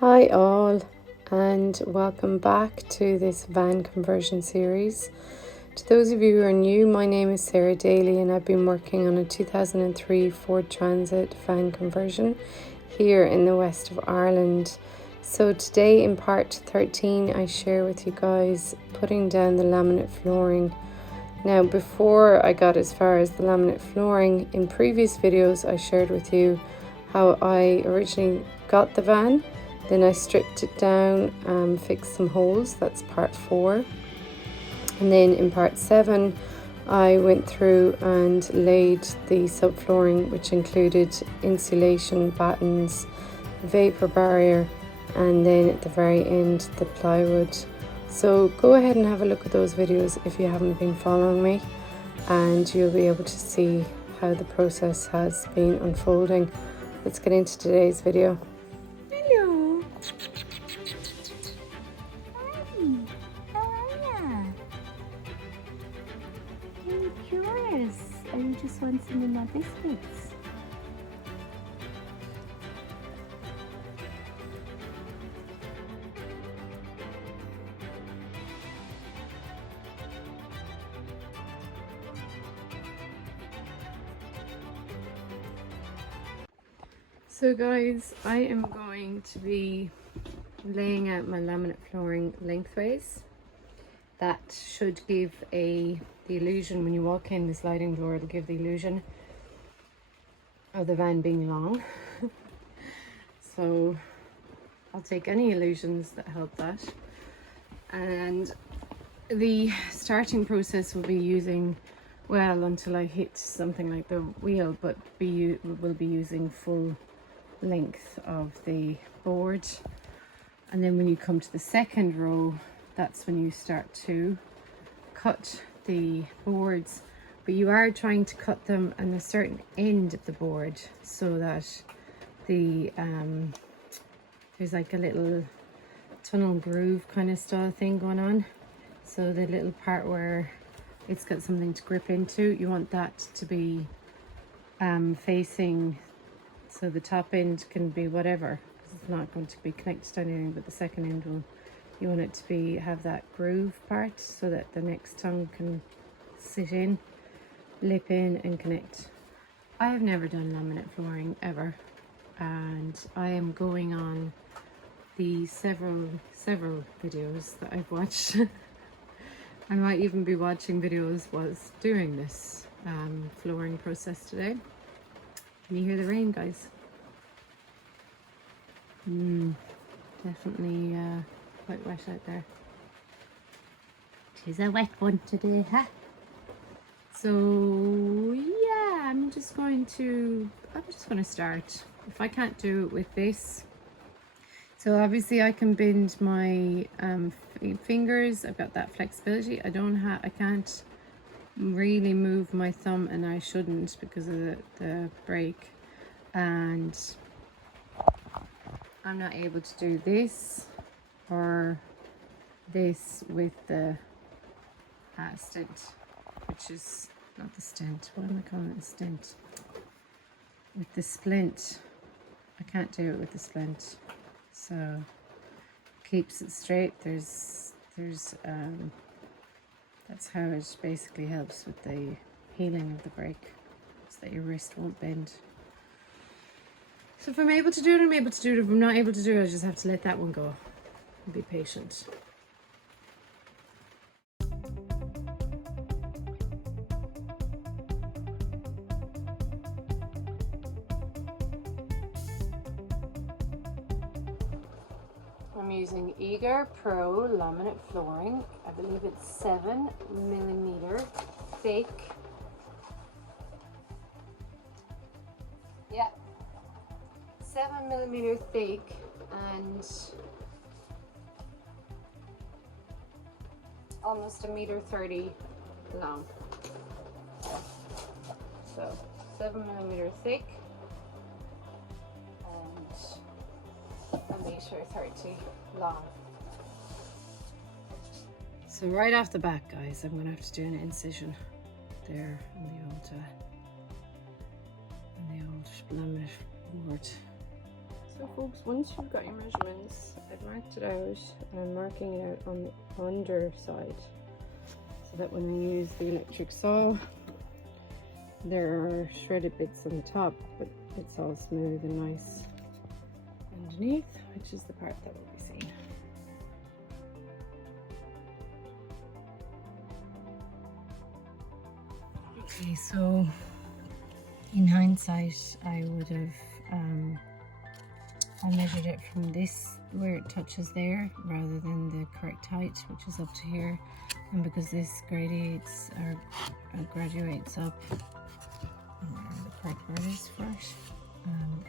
Hi all, and welcome back to this van conversion series. To those of you who are new, my name is Sarah Daly and I've been working on a 2003 Ford Transit van conversion here in the west of Ireland. So today in part 13 I share with you guys putting down the laminate flooring. Now before I got as far as the laminate flooring, in previous videos I shared with you how I originally got the van. Then I stripped it down and fixed some holes. That's part 4. And then in part 7 I went through and laid the subflooring, which included insulation, battens, vapor barrier, and then at the very end the plywood. So go ahead and have a look at those videos if you haven't been following me, and you'll be able to see how the process has been unfolding. Let's get into today's video. Hello. Hi. How are ya? Are you curious? Or you just want some of my biscuits? So guys, I am going to be laying out my laminate flooring lengthways. That should give the illusion when you walk in, the sliding door, it'll give the illusion of the van being long. So I'll take any illusions that help that. And the starting process will be using, well, until I hit something like the wheel, but we'll be using full length of the board. And then when you come to the second row, that's when you start to cut the boards, but you are trying to cut them on a certain end of the board so that the there's like a little tunnel groove kind of style thing going on. So the little part where it's got something to grip into, you want that to be facing, so the top end can be whatever. It's not going to be connected to anything, but the second end will, you want it to be, have that groove part so that the next tongue can sit in, lip in and connect. I have never done laminate flooring ever, and I am going on the several videos that I've watched. I might even be watching videos whilst doing this flooring process today. Can you hear the rain, guys? Definitely quite wet out there. Tis a wet one today, huh? So yeah, I'm just going to start. If I can't do it with this, so obviously I can bend my fingers. I've got that flexibility. I can't really move my thumb, and I shouldn't because of the brake, and I'm not able to do this or this with the stent, which is not the stent, what am I calling it, the stent, with the splint. I can't do it with the splint, so it keeps it straight. There's that's how it basically helps with the healing of the brake, so that your wrist won't bend. So if I'm able to do it, I'm able to do it. If I'm not able to do it, I just have to let that one go and be patient. I'm using Eager Pro laminate flooring. I believe it's 7mm thick. Yeah, 7mm thick and almost 1.30 meters long. So 7mm thick and 1.30 meters long. So right off the bat, guys, I'm gonna have to do an incision there on the old laminate board. So folks, once you've got your measurements, I've marked it out and I'm marking it out on the underside so that when I use the electric saw, there are shredded bits on the top, but it's all smooth and nice underneath, which is the part that will be seen. Okay, so in hindsight, I would have I measured it from this where it touches there rather than the correct height, which is up to here, and because this gradiates or graduates up, whatever the correct word is for it,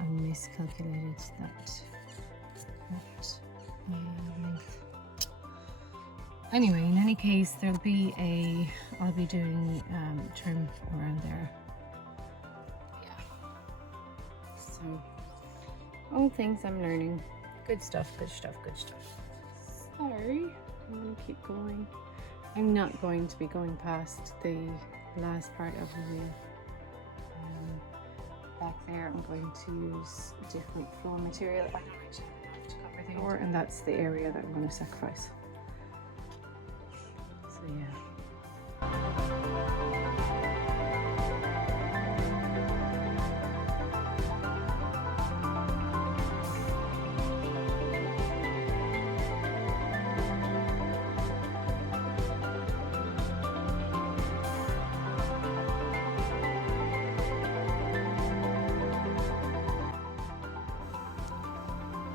I miscalculated that length. Anyway, in any case, I'll be doing trim around there. Yeah. So, all things I'm learning. Good stuff, good stuff, good stuff. So, I'm gonna keep going. I'm not going to be going past the last part of the back there. I'm going to use a different floor material. I don't actually have to cover the floor, and that's the area that I'm going to sacrifice. So yeah.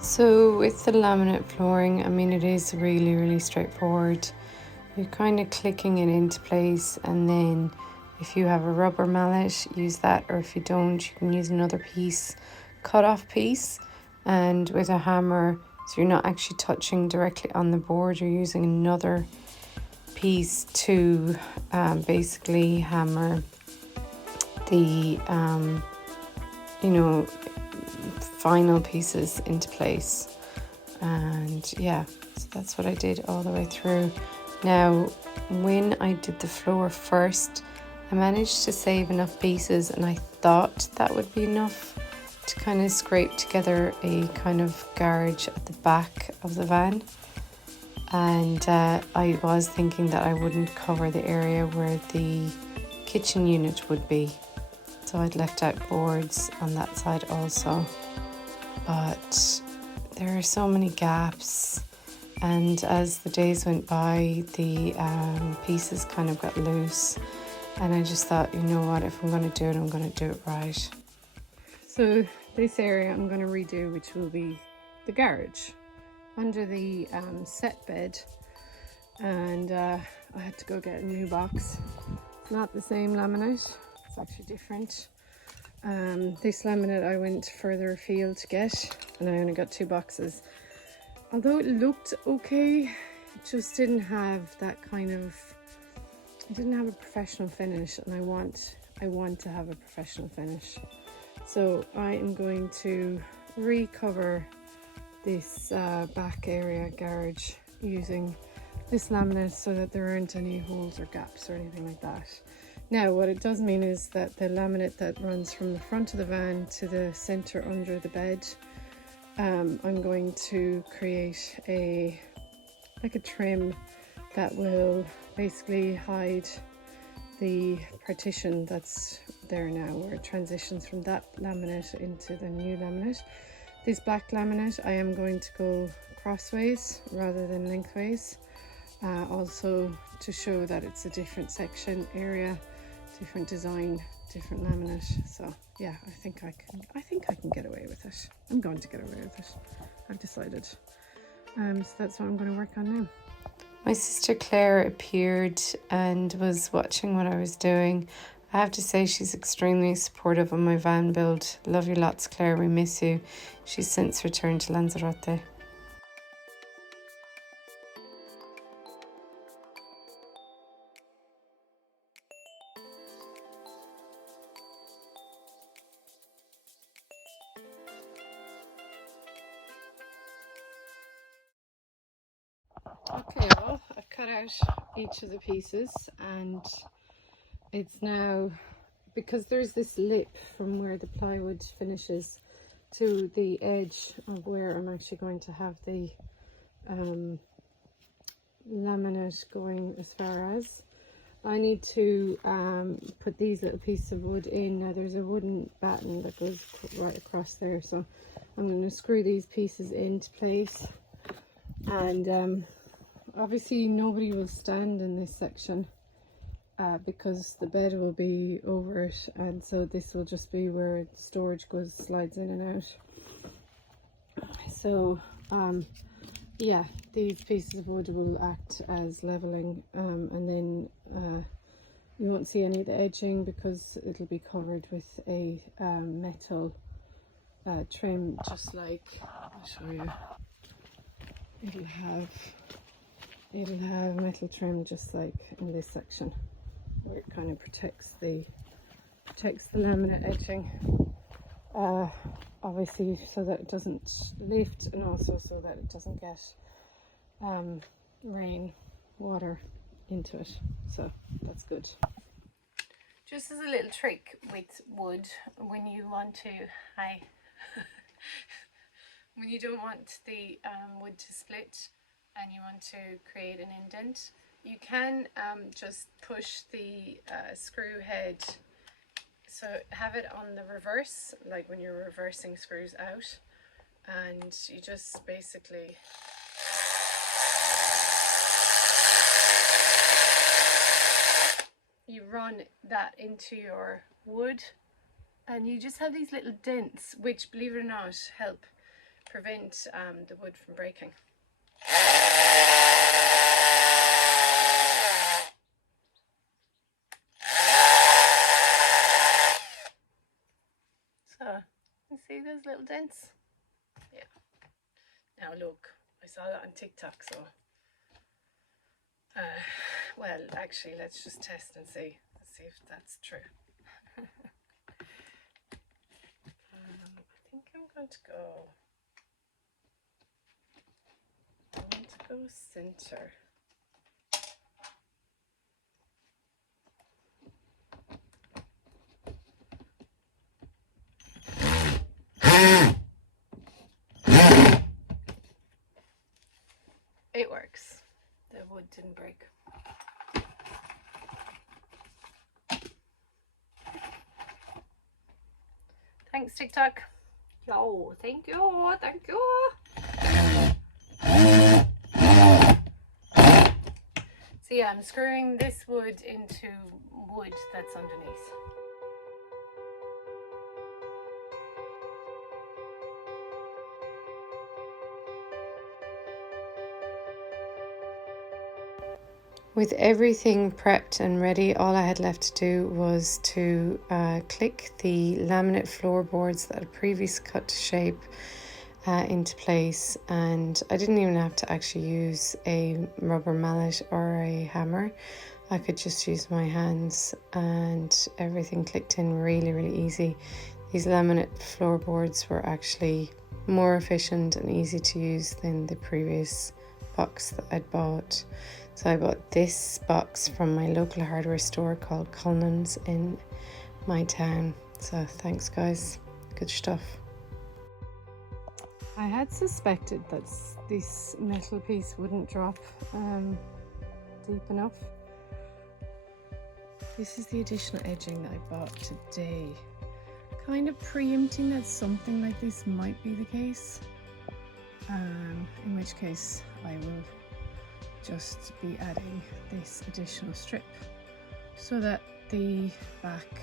So with the laminate flooring, I mean, it is really straightforward. You're kind of clicking it into place, and then if you have a rubber mallet, use that, or if you don't, you can use another piece, cut off piece, and with a hammer, so you're not actually touching directly on the board, you're using another piece to basically hammer the final pieces into place. And yeah, so that's what I did all the way through. Now, when I did the floor first, I managed to save enough pieces, and I thought that would be enough to kind of scrape together a kind of garage at the back of the van. And I was thinking that I wouldn't cover the area where the kitchen unit would be, so I'd left out boards on that side also. But there are so many gaps, and as the days went by, the pieces kind of got loose, and I just thought, you know what, if I'm going to do it, I'm going to do it right. So this area I'm going to redo, which will be the garage under the set bed, and I had to go get a new box. It's not the same laminate, it's actually different. This laminate I went further afield to get, and I only got 2 boxes. Although it looked okay, it just didn't have that kind of, it didn't have a professional finish, and I want to have a professional finish. So I am going to recover this back area garage using this laminate so that there aren't any holes or gaps or anything like that. Now, what it does mean is that the laminate that runs from the front of the van to the center under the bed, I'm going to create a trim that will basically hide the partition that's there now, where it transitions from that laminate into the new laminate. This black laminate, I am going to go crossways rather than lengthways, also to show that it's a different section area, different design, different laminate. So yeah, I think I can get away with it. I'm going to get away with it, I've decided. So that's what I'm going to work on now. My sister Claire appeared and was watching what I was doing. I have to say, she's extremely supportive of my van build. Love you lots, Claire, we miss you. She's since returned to Lanzarote. Okay, well, I've cut out each of the pieces, and it's now, because there's this lip from where the plywood finishes, to the edge of where I'm actually going to have the laminate going as far as. I need to put these little pieces of wood in. Now there's a wooden batten that goes right across there, so I'm going to screw these pieces into place. And obviously nobody will stand in this section because the bed will be over it, and so this will just be where storage slides in and out. So yeah, these pieces of wood will act as leveling, and then you won't see any of the edging because it'll be covered with a metal trim, just like, I'll show you, it'll have metal trim just like in this section, where it kind of protects the laminate edging, obviously so that it doesn't lift, and also so that it doesn't get rain water into it, so that's good. Just as a little trick with wood, when you want to when you don't want the wood to split and you want to create an indent, you can just push the screw head, so have it on the reverse, like when you're reversing screws out, and you just basically run that into your wood, and you just have these little dents which, believe it or not, help prevent the wood from breaking. So, you see those little dents? Yeah. Now look, I saw that on TikTok, so well, actually, let's just test and see if that's true. I think I'm going to go center. It works. The wood didn't break. Thanks, TikTok. Yo, thank you, thank you. So yeah, I'm screwing this wood into wood that's underneath. With everything prepped and ready, all I had left to do was to click the laminate floorboards that I previously cut to shape into place, and I didn't even have to actually use a rubber mallet or a hammer. I could just use my hands, and everything clicked in really easy. These laminate floorboards were actually more efficient and easy to use than the previous box that I'd bought. So I bought this box from my local hardware store called Cullen's in my town. So thanks guys, good stuff. I had suspected that this metal piece wouldn't drop deep enough. This is the additional edging that I bought today, kind of preempting that something like this might be the case, in which case I will just be adding this additional strip so that the back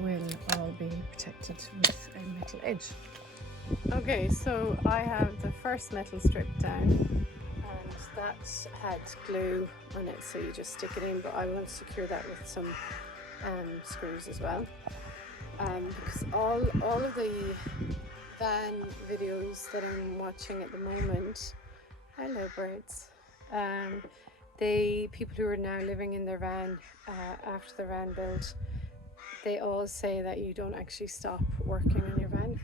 will all be protected with a metal edge. Okay, so I have the first metal strip down, and that had glue on it, so you just stick it in, but I want to secure that with some screws as well, because all of the van videos that I'm watching at the moment, hello birds, the people who are now living in their van after the van build, they all say that you don't actually stop working on your van.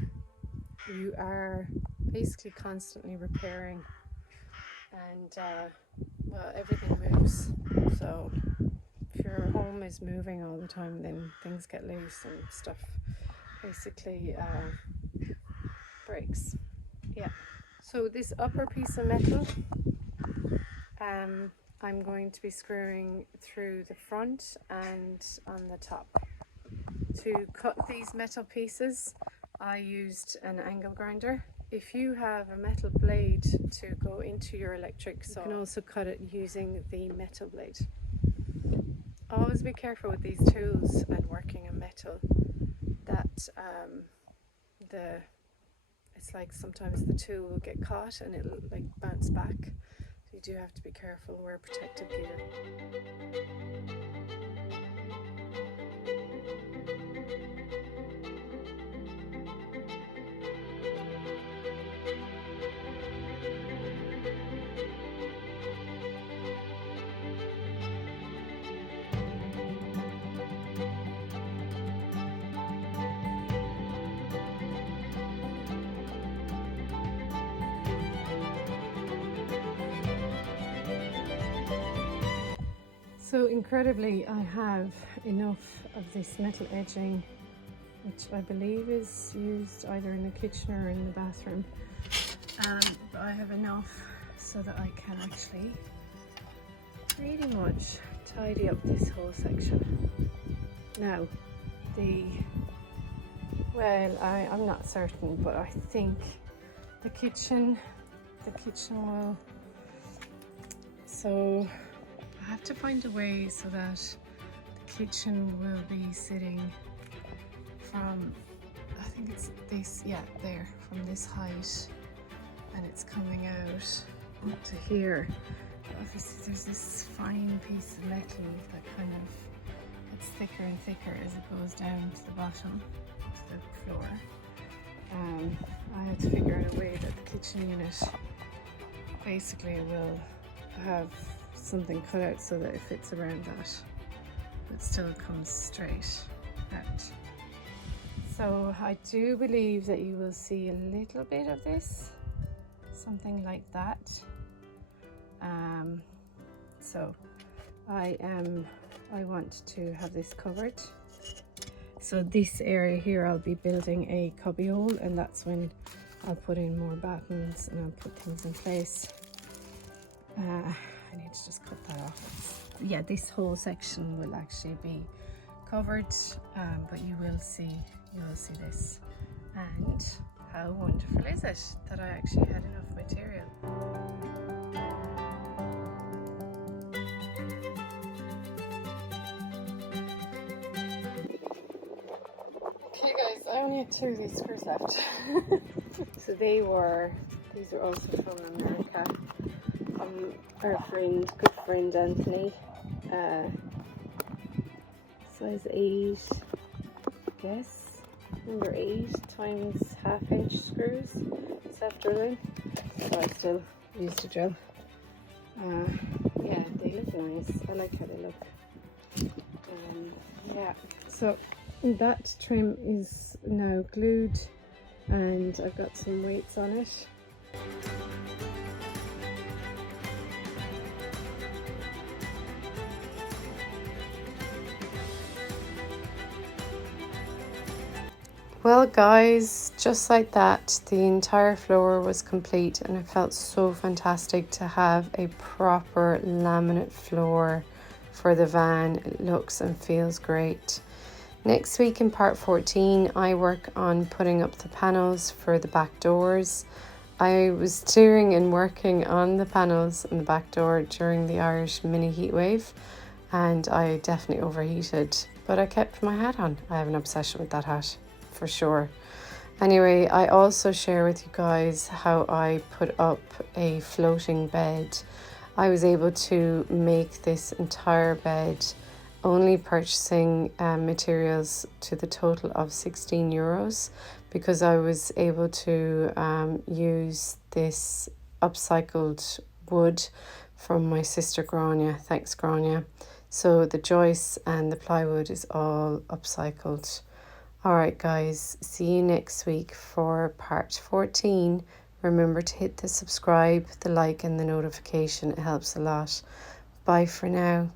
You are basically constantly repairing, and well, everything moves, so if your home is moving all the time, then things get loose and stuff basically breaks. Yeah. So this upper piece of metal, I'm going to be screwing through the front and on the top. To cut these metal pieces, I used an angle grinder. If you have a metal blade to go into your electric saw, you can also cut it using the metal blade. Always be careful with these tools and working in metal that it's like sometimes the tool will get caught and it'll like bounce back. So you do have to be careful, wear protective gear. So incredibly, I have enough of this metal edging, which I believe is used either in the kitchen or in the bathroom. But I have enough so that I can actually pretty much tidy up this whole section. Now, I'm not certain, but I think the kitchen will, so I have to find a way so that the kitchen will be sitting from, I think it's this, yeah, there, from this height, and it's coming out to here. But obviously there's this fine piece of metal that kind of gets thicker and thicker as it goes down to the bottom, to the floor. I had to figure out a way that the kitchen unit basically will have something cut out so that it fits around that, but still comes straight out. So I do believe that you will see a little bit of this, something like that. So I want to have this covered. So this area here, I'll be building a cubby hole, and that's when I'll put in more battens and I'll put things in place. I need to just cut that off. Yeah, this whole section will actually be covered, but you will see this. And how wonderful is it that I actually had enough material? Okay guys, I only had 2 of these screws left. So these are also from America. Our good friend Anthony, size 8, I guess, number 8 times 1/2 inch screws, self-drilling, so I still use the drill. Yeah, they look nice, I like how they look. Yeah, so that trim is now glued and I've got some weights on it. Well guys, just like that, the entire floor was complete and it felt so fantastic to have a proper laminate floor for the van. It looks and feels great. Next week in part 14, I work on putting up the panels for the back doors. I was steering and working on the panels in the back door during the Irish mini heatwave, and I definitely overheated, but I kept my hat on. I have an obsession with that hat, for sure. Anyway, I also share with you guys how I put up a floating bed. I was able to make this entire bed only purchasing materials to the total of €16 because I was able to use this upcycled wood from my sister Grania. Thanks Grania. So the joists and the plywood is all upcycled. Alright guys, see you next week for part 14. Remember to hit the subscribe, the like and the notification, it helps a lot. Bye for now.